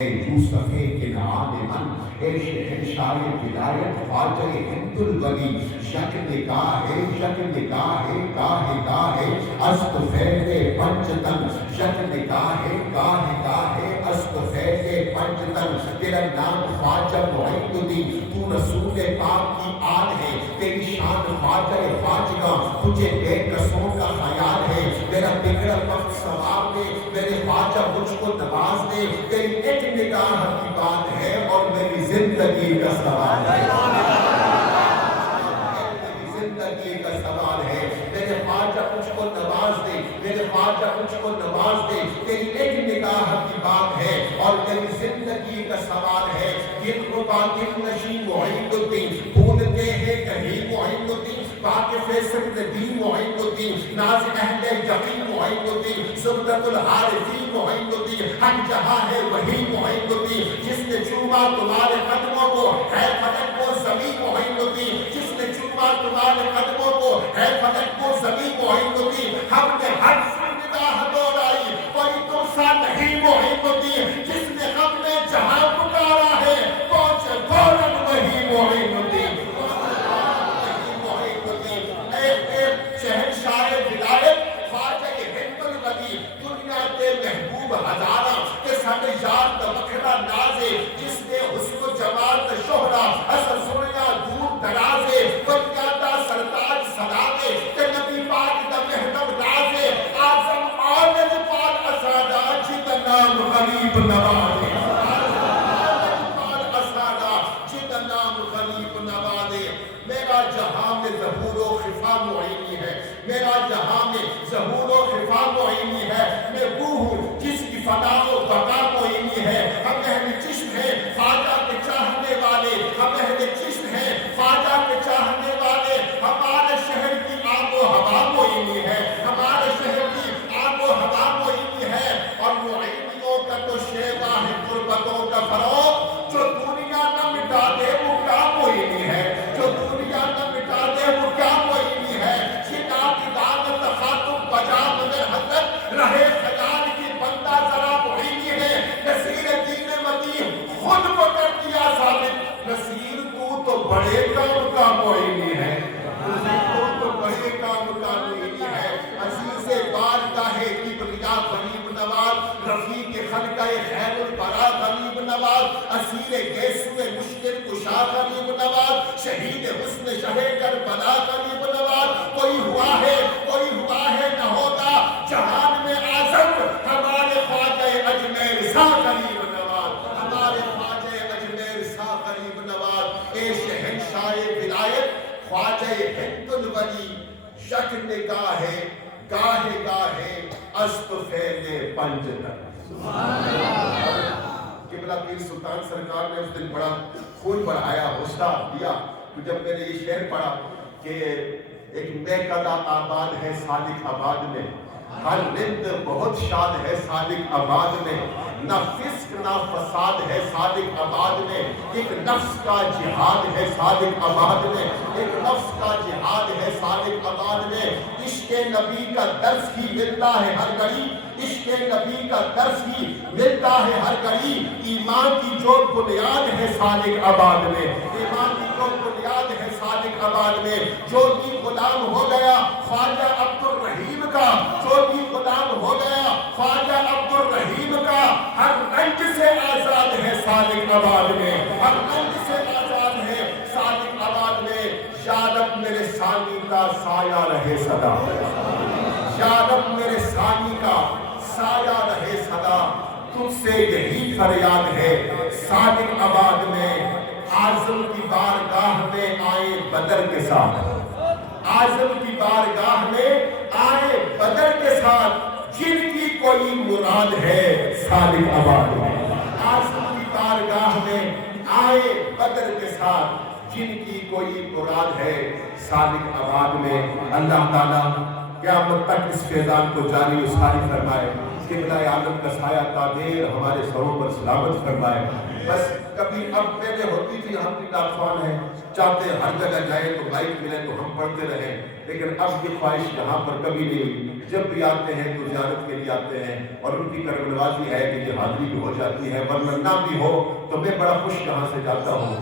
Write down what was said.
یوسف کنعان من اے شہنشاہ ولایت خواجہ ہند الولی شک نگاہ گاہ است فیض پنج تن شک نگاہ گاہ است فیض پنج تن تیرا نام خواجہ معین الدین تو رسول پاک کی آن ہے تیری شان خواجہ خواجگاں تجھے بے قصوں کا خیال ہے میرا بگڑا وقت ثواب دے میرے خواجہ مجھ کو نواز دے تیری ایک نگاہ کی بات ہے اور میری زندگی کا سوال ہے میری زندگی کا سوال ہے میرے خواجہ مجھ کو نواز دے میرے خواجہ مجھ کو نواز دے تیری ایک نگاہ کی بات ہے اور میری زندگی کا سوال ہے دل ربا دل نشی معین الدین بھولتے ہیں کہیں معین الدین پاک فیصل نبی معین الدین ناز اہل یقین معین الدین زبدت الحارثی معین الدین حق جہاں ہے وہی معین الدین جس نے چوما تمہارے قدموں کو ہے فقط کو زمین معین الدین جس نے چوما تمہارے قدموں کو ہے فقط کو زمین معین الدین ہم نے ہر نگاہ دوڑائی کوئی تم سا نہیں معین الدین جس نے ہم نے جہاں پکارا ہے پہنچے فوراً وہی معین الدین شہنشاہ ولایت خواجہ ہند الولی دنیا کے محبوب ہزارہ کے سب یار تمکھنا نازے جس نے حسن و جمال شہرہ اثر سنیا دور درازے دنیا دا سرتاج سلامے کہ نبی پاک دا محنم رازے آزم آنج پال اسادہ جد نام غریب نوازے آزم پال اسادہ جد نام غریب نوازے میرا جہاں میں ظہور و خفا معینی ہے میرا جہاں میں ظہور و خفا معینی ہے میں وہ ہوں جس کی فنا و بقا معینی ہے ہم اہل چشم ہیں خواجہ کے چاہنے والے ہم اہل چشم ہیں خواجہ کے چاہنے والے ہمارے شہر کی آب و ہوا معینی ہے ہمارے شہر کی آب و ہوا معینی ہے اور معینیوں کا تو شیوا ہے قربتوں کا فروغ جو دنیا نہ مٹا دے وہ کیا معینی ہے جو دنیا نہ مٹا دے وہ کیا معینی ہے شکا کی دعوت خاتم بجا مگر حضرت رہے خیال کی بندہ ذرا معینی ہے نصیر دین مدین خود پکڑ دیا ثابت نصیر تو بڑے کام کا معینی ہے تو بڑے کام کا معینی ہے عزیز بارگاہ کبریا غریب نواز رفیق خلقہ خیر البرا غریب نواز اسیر گیسو مشکل کشا غریب نواز شہید حسن شہ کربلا غریب نواز کوئی ہوا ہے نہ ہوگا جہان میں اعظم ہمارے خواجہ اجمیر سا غریب نواز ہمارے خواجہ اجمیر سا غریب نواز اے شہنشاہ ولایت خواجہ ہند الولی شک نگاہ گاہ است فیض پنج تن قبلہ پیر سلطان سرکار نے اس دن بڑا خون بڑھایا حوصلہ دیا تو جب میں نے یہ شعر پڑھا کہ ایک میکدہ آباد ہے صادق آباد میں ہر رند بہت شاد ہے صادق آباد میں نہ فسق نہ فساد ہے صادق آباد میں ایک نفس کا جہاد ہے صادق آباد میں ایک نفس کا جہاد ہے صادق آباد میں عشق نبی کا درس ہی ملتا ہے ہر گھڑی عشق نبی کا درس ہی ملتا ہے ہر گھڑی ایمان کی جو بنیاد ہے صادق آباد میں ایمان کی جو بنیاد ہے صادق آباد میں جو بھی غلام ہو گیا خواجہ عبد الرحیم کا جو بھی غلام ہو گیا خواجہ عبد الرحیم کا ہر رنج سے آزاد ہے صادق آباد میں ہر رنج سے آزاد ہے صادق آباد میں یا رب میرے ثانی کا سایہ رہے صدا یا رب میرے ثانی کا سایہ رہے صدا تجھ سے یہی فریاد ہے صادق آباد میں اعظم کی بارگاہ میں آئے بدر کے ساتھ اعظم کی بارگاہ میں آئے بدر کے ساتھ جن کی کوئی مراد ہے صادق آباد میں اعظم کی بارگاہ میں آئے بدر کے ساتھ جن کی کوئی مراد ہے صادق آباد میں اللہ تعالیٰ قیامت تک اس فیضان کو جاری و ساری فرمائے قبلہ عالم کا سایہ تادیر ہمارے سروں پر سلامت فرمائے۔ بس کبھی اب پہلے ہوتی تھی ہم بھی ناخوان ہیں، چاہتے ہر جگہ جائیں تو مائک ملے تو ہم پڑھتے رہیں، لیکن اب یہ خواہش یہاں پر کبھی نہیں ہوئی۔ جب بھی آتے ہیں تو زیارت کے لیے آتے ہیں اور ان کی کرم نوازی ہے کہ یہ حاضری بھی ہو جاتی ہے، ورنہ نہ بھی ہو تو میں بڑا خوش یہاں سے جاتا ہوں